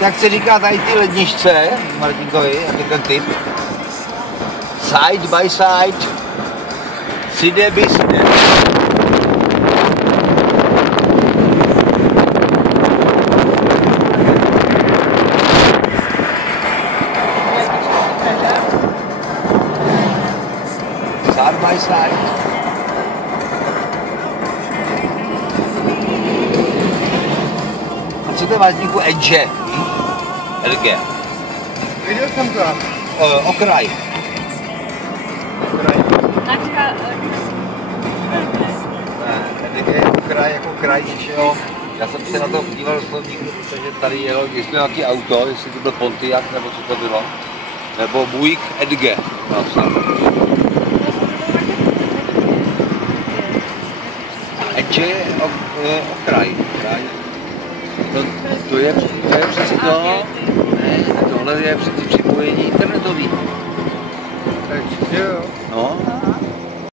jak se říká tady ty ledničce, Martinkovi, jak je ten typ. Side by side, side by side. Side by side. A co to je Martinku edge? Edge. Viděl jsem to. Okraj. Edge je okraj jako krajíš, jo. Já jsem se na to díval v slovníku, protože tady jelo, když jsme nějaký auto, jestli to byl Pontiac, nebo co to bylo. Nebo Buick Edge napsal. Edge je okraj. To je přeci to, ne, tohle je přeci připojení internetový.